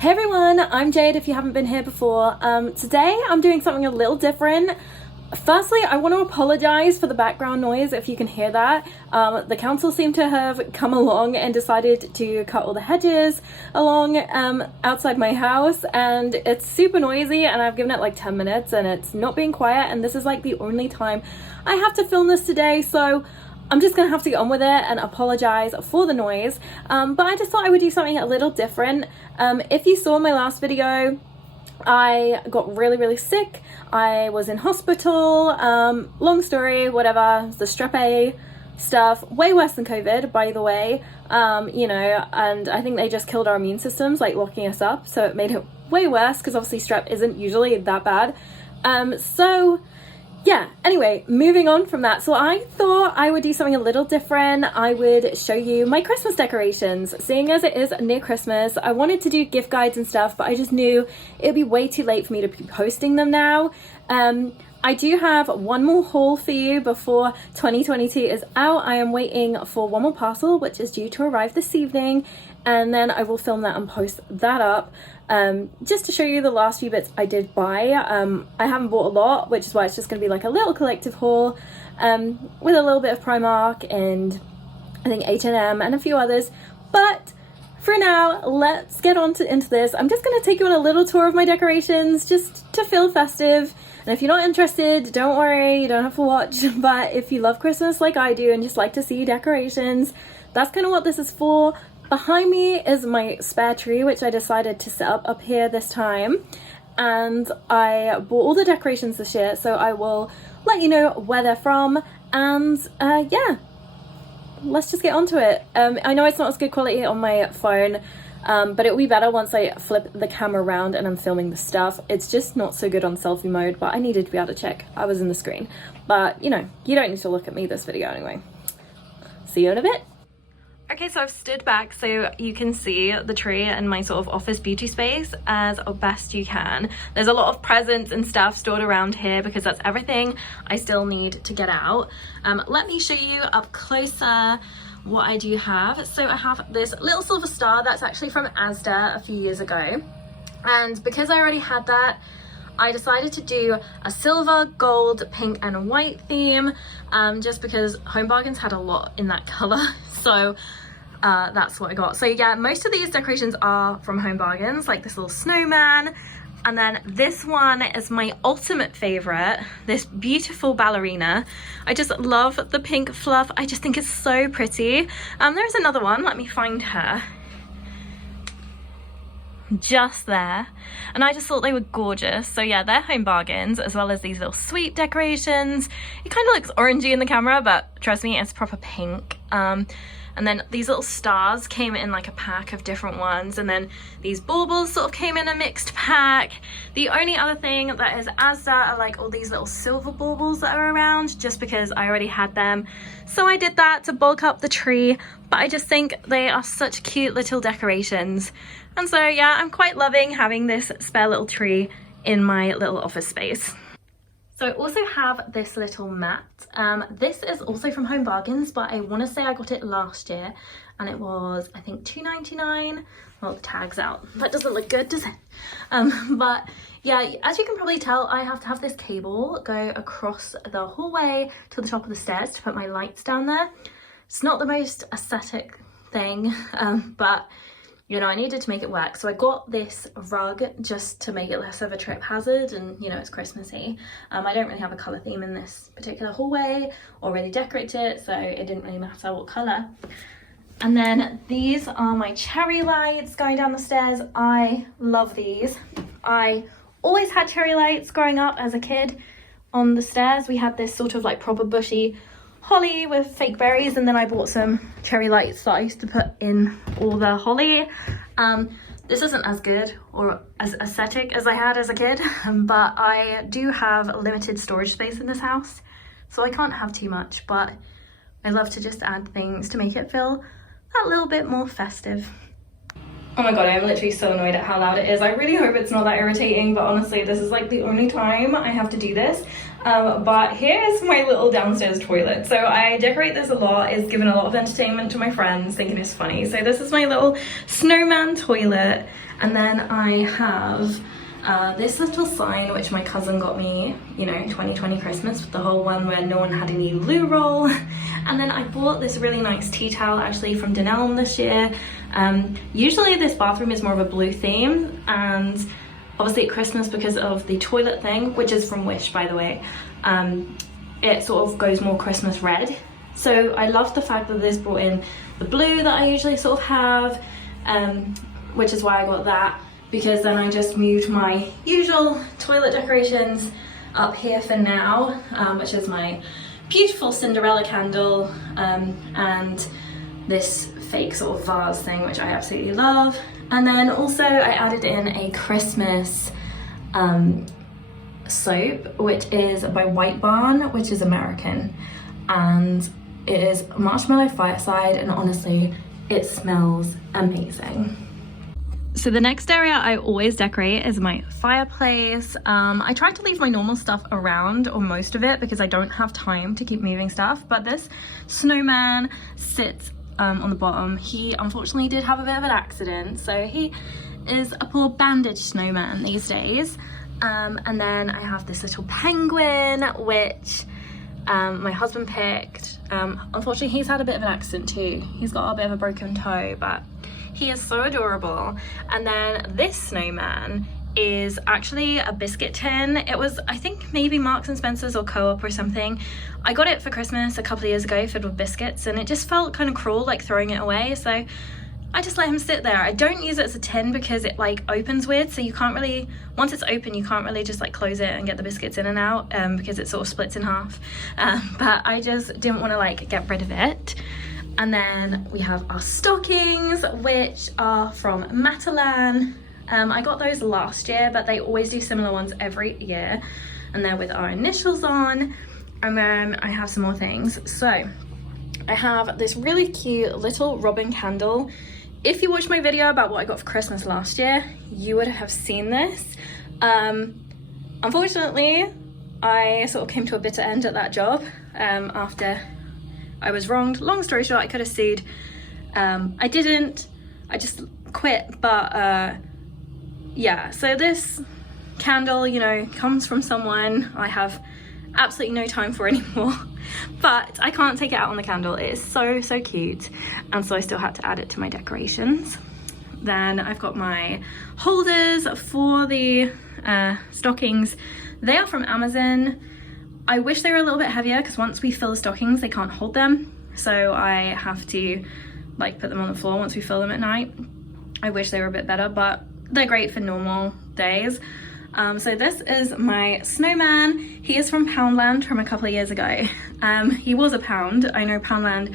Hey everyone, I'm Jade if you haven't been here before. Today I'm doing something a little different. Firstly, I want to apologize for the background noise if you can hear that. The council seem to have come along and decided to cut all the hedges along outside my house, and it's super noisy, and I've given it like 10 minutes and it's not being quiet, and this is like the only time I have to film this today, so I'm just gonna have to get on with it and apologize for the noise. But I just thought I would do something a little different. If you saw my last video, I got really sick. I was in hospital, long story, whatever, the strep A stuff, way worse than COVID, by the way, you know, and I think they just killed our immune systems, like locking us up, so it made it way worse, because obviously strep isn't usually that bad. So yeah, anyway, moving on from that. So I thought I would do something a little different. I would show you my Christmas decorations. Seeing as it is near Christmas, I wanted to do gift guides and stuff, but I just knew it would be way too late for me to be posting them now. I do have one more haul for you before 2022 is out. I am waiting for one more parcel, which is due to arrive this evening, and then I will film that and post that up. Just to show you the last few bits I did buy. I haven't bought a lot, which is why it's just going to be like a little collective haul with a little bit of Primark and I think H&M and a few others. But for now, let's get on into this. I'm just going to take you on a little tour of my decorations just to feel festive. And if you're not interested, don't worry, you don't have to watch. But if you love Christmas like I do and just like to see decorations, that's kind of what this is for. Behind me is my spare tree, which I decided to set up here this time. And I bought all the decorations this year, so I will let you know where they're from. And yeah, let's just get onto it. I know it's not as good quality on my phone, but it will be better once I flip the camera around and I'm filming the stuff. It's just not so good on selfie mode, but I needed to be able to check I was in the screen. But you know, you don't need to look at me this video anyway. See you in a bit. Okay, so I've stood back so you can see the tree and my sort of office beauty space as best you can. There's a lot of presents and stuff stored around here because that's everything I still need to get out. Let me show you up closer what I do have. So I have this little silver star that's actually from Asda a few years ago. And because I already had that, I decided to do a silver, gold, pink and white theme, just because Home Bargains had a lot in that color. So that's what I got. So yeah, most of these decorations are from Home Bargains, like this little snowman. And then this one is my ultimate favorite, this beautiful ballerina. I just love the pink fluff. I just think it's so pretty. There's another one, let me find her. Just there, and I just thought they were gorgeous. So yeah, they're Home Bargains, as well as these little sweet decorations. It kind of looks orangey in the camera, but trust me, it's proper pink. And then these little stars came in like a pack of different ones, and then these baubles sort of came in a mixed pack. The only other thing that is Asda are like all these little silver baubles that are around, just because I already had them. So I did that to bulk up the tree, but I just think they are such cute little decorations. And so yeah, I'm quite loving having this spare little tree in my little office space. So I also have this little mat. This is also from Home Bargains, but I want to say I got it last year and it was, I think, $2.99. Well, the tag's out. That doesn't look good, does it? But yeah, as you can probably tell, I have to have this cable go across the hallway to the top of the stairs to put my lights down there. It's not the most aesthetic thing, but you know, I needed to make it work. So I got this rug just to make it less of a trip hazard, and you know, it's Christmassy. I don't really have a colour theme in this particular hallway or really decorate it, so it didn't really matter what colour. And then these are my cherry lights going down the stairs. I love these. I always had cherry lights growing up as a kid on the stairs. We had this sort of like proper bushy holly with fake berries, and then I bought some cherry lights that I used to put in all the holly. This isn't as good or as aesthetic as I had as a kid, but I do have limited storage space in this house, so I can't have too much, but I love to just add things to make it feel a little bit more festive. Oh my god, I'm literally so annoyed at how loud it is. I really hope it's not that irritating, but honestly, this is like the only time I have to do this. But here's my little downstairs toilet. So I decorate this a lot. It's given a lot of entertainment to my friends, thinking it's funny. So this is my little snowman toilet. And then I have this little sign which my cousin got me, you know, 2020 Christmas, with the whole one where no one had any loo roll. And then I bought this really nice tea towel actually from Dunelm this year. Usually this bathroom is more of a blue theme, and obviously at Christmas, because of the toilet thing, which is from Wish by the way, it sort of goes more Christmas red. So I love the fact that this brought in the blue that I usually sort of have, which is why I got that, because then I just moved my usual toilet decorations up here for now, which is my beautiful Cinderella candle, and this fake sort of vase thing, which I absolutely love. And then also I added in a Christmas soap, which is by White Barn, which is American, and it is marshmallow fireside, and honestly it smells amazing. So the next area I always decorate is my fireplace. I try to leave my normal stuff around, or most of it, because I don't have time to keep moving stuff, but this snowman sits on the bottom. He unfortunately did have a bit of an accident, so he is a poor bandaged snowman these days. And then I have this little penguin, which my husband picked. Unfortunately he's had a bit of an accident too. He's got a bit of a broken toe, but he is so adorable. And then this snowman is actually a biscuit tin. It was, I think, maybe Marks and Spencer's or Co-op or something. I got it for Christmas a couple of years ago, filled with biscuits, and it just felt kind of cruel, like throwing it away, so I just let him sit there. I don't use it as a tin because it like opens weird, so you can't really, once it's open, you can't really just like close it and get the biscuits in and out, because it sort of splits in half. But I just didn't want to like get rid of it. And then we have our stockings, which are from Matalan. I got those last year, but they always do similar ones every year, and they're with our initials on. And then I have some more things. So I have this really cute little robin candle. If you watched my video about what I got for Christmas last year, you would have seen this. Unfortunately, I sort of came to a bitter end at that job after I was wronged. Long story short, I could have sued. I didn't, I just quit, but yeah, so this candle, you know, comes from someone I have absolutely no time for anymore, but I can't take it out on the candle. It is so, so cute, and so I still had to add it to my decorations. Then I've got my holders for the stockings. They are from Amazon. I wish they were a little bit heavier, because once we fill the stockings, they can't hold them, so I have to like put them on the floor once we fill them at night. I wish they were a bit better, but they're great for normal days. So this is my snowman. He is from Poundland from a couple of years ago. He was £1. I know Poundland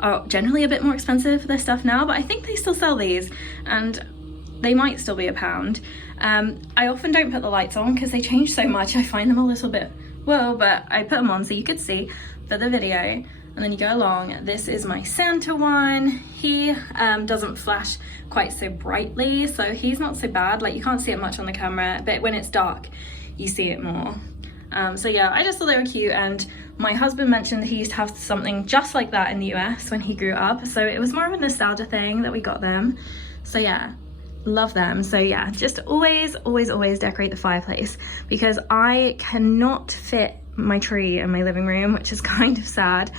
are generally a bit more expensive for their stuff now, but I think they still sell these, and they might still be £1. I often don't put the lights on because they change so much. I find them a little bit, whoa, but I put them on so you could see for the video. And then you go along. This is my Santa one. He doesn't flash quite so brightly, so he's not so bad. Like, you can't see it much on the camera, but when it's dark you see it more. So yeah, I just thought they were cute, and my husband mentioned he used to have something just like that in the US when he grew up, so it was more of a nostalgia thing that we got them. So yeah, love them. So yeah, just always decorate the fireplace, because I cannot fit my tree in my living room, which is kind of sad.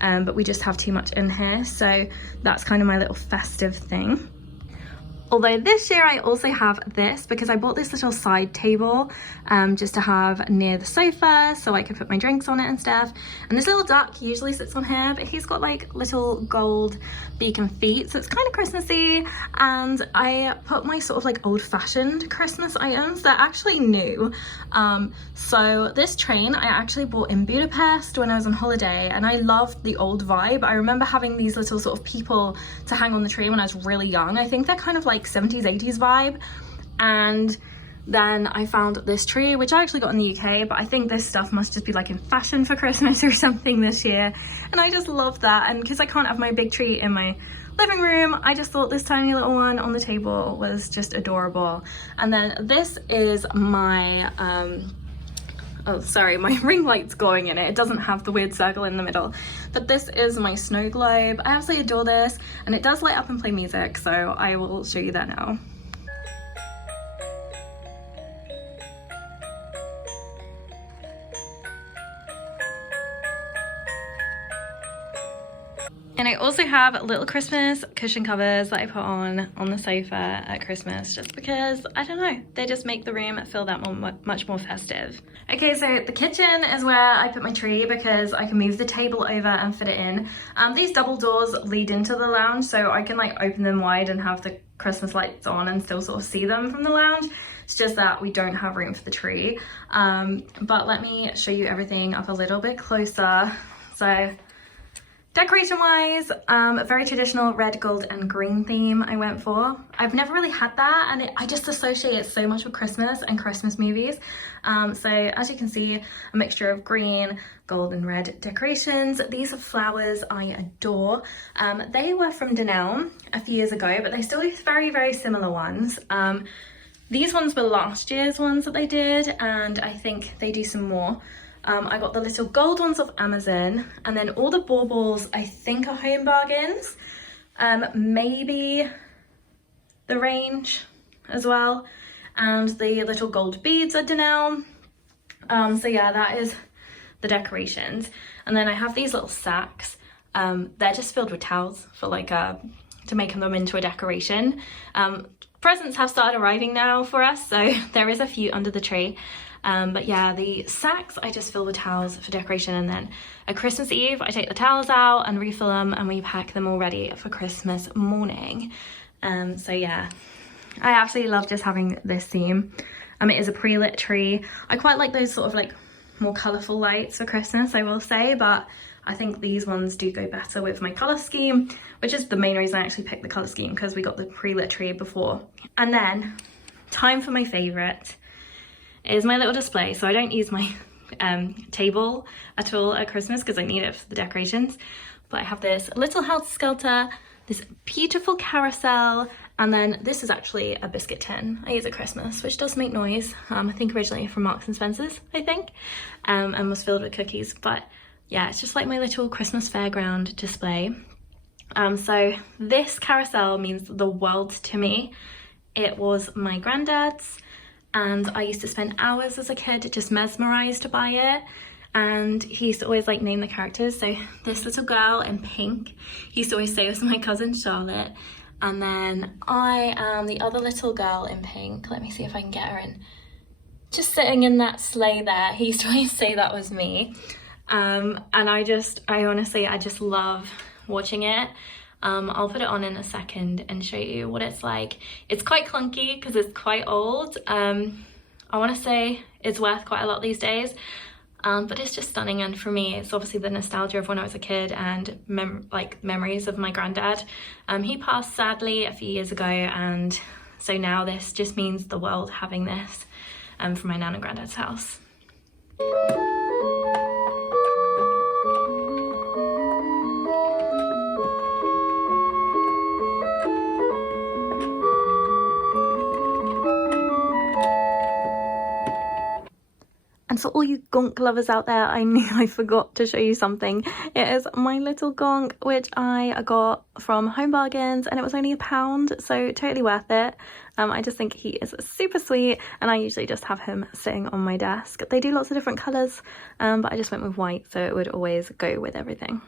But we just have too much in here, so that's kind of my little festive thing. Although this year I also have this, because I bought this little side table just to have near the sofa so I could put my drinks on it and stuff. And this little duck usually sits on here, but he's got like little gold beacon feet, so it's kind of Christmassy. And I put my sort of like old-fashioned Christmas items. They're actually new. So this train I actually bought in Budapest when I was on holiday, and I loved the old vibe. I remember having these little sort of people to hang on the tree when I was really young. I think they're kind of like 70s 80s vibe. And then I found this tree, which I actually got in the UK, but I think this stuff must just be like in fashion for Christmas or something this year, and I just love that. And because I can't have my big tree in my living room, I just thought this tiny little one on the table was just adorable. And then this is my oh sorry, my ring light's going in it. It doesn't have the weird circle in the middle. But this is my snow globe. I absolutely adore this, and it does light up and play music, so I will show you that now. And I also have little Christmas cushion covers that I put on the sofa at Christmas, just because, I don't know, they just make the room feel that much more festive. Okay, so the kitchen is where I put my tree because I can move the table over and fit it in. These double doors lead into the lounge, so I can like open them wide and have the Christmas lights on and still sort of see them from the lounge. It's just that we don't have room for the tree. But let me show you everything up a little bit closer. So, decoration wise, a very traditional red, gold and green theme I went for. I've never really had that, and I just associate it so much with Christmas and Christmas movies. So as you can see, a mixture of green, gold and red decorations. These flowers I adore. They were from Denell a few years ago, but they still do very, very similar ones. These ones were last year's ones that they did, and I think they do some more. I got the little gold ones off Amazon, and then all the baubles I think are Home Bargains. Maybe the range as well, and the little gold beads are Denell. So yeah, that is the decorations. And then I have these little sacks. They're just filled with towels for like to make them into a decoration. Presents have started arriving now for us, so there is a few under the tree. But yeah, the sacks I just fill with towels for decoration, and then at Christmas Eve I take the towels out and refill them, and we pack them all ready for Christmas morning. So yeah, I absolutely love just having this theme. It is a pre-lit tree. I quite like those sort of like more colourful lights for Christmas, I will say, but I think these ones do go better with my colour scheme, which is the main reason I actually picked the colour scheme, because we got the pre-lit tree before. And then, time for my favourite is my little display. So I don't use my table at all at Christmas because I need it for the decorations, but I have this little helter-skelter, this beautiful carousel, and then this is actually a biscuit tin I use at Christmas, which does make noise. I think originally from Marks and Spencer's, I think, and was filled with cookies. But yeah, it's just like my little Christmas fairground display. So this carousel means the world to me. It was my granddad's, and I used to spend hours as a kid just mesmerised by it. And he used to always like name the characters. So this little girl in pink, he used to always say it was my cousin Charlotte. And then I am the other little girl in pink. Let me see if I can get her in. Just sitting in that sleigh there. He used to always say that was me. And I honestly just love watching it. I'll put it on in a second and show you what it's like. It's quite clunky because it's quite old. I want to say it's worth quite a lot these days, but it's just stunning. And for me, it's obviously the nostalgia of when I was a kid and memories of my granddad. He passed sadly a few years ago, and so now this just means the world having this from my nan and granddad's house. And for all you gonk lovers out there, I knew I forgot to show you something. It is my little gonk, which I got from Home Bargains, and it was only £1, so totally worth it. I just think he is super sweet, and I usually just have him sitting on my desk. They do lots of different colours, but I just went with white, so it would always go with everything.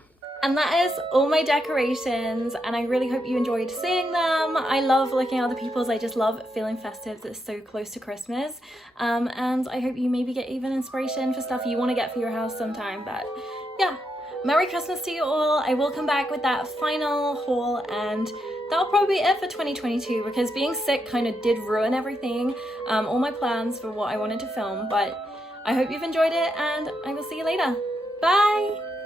And that is all my decorations, and I really hope you enjoyed seeing them. I love looking at other people's. I just love feeling festive. It's so close to Christmas. And I hope you maybe get even inspiration for stuff you want to get for your house sometime. But yeah, Merry Christmas to you all. I will come back with that final haul, and that'll probably be it for 2022, because being sick kind of did ruin everything, all my plans for what I wanted to film. But I hope you've enjoyed it, and I will see you later. Bye!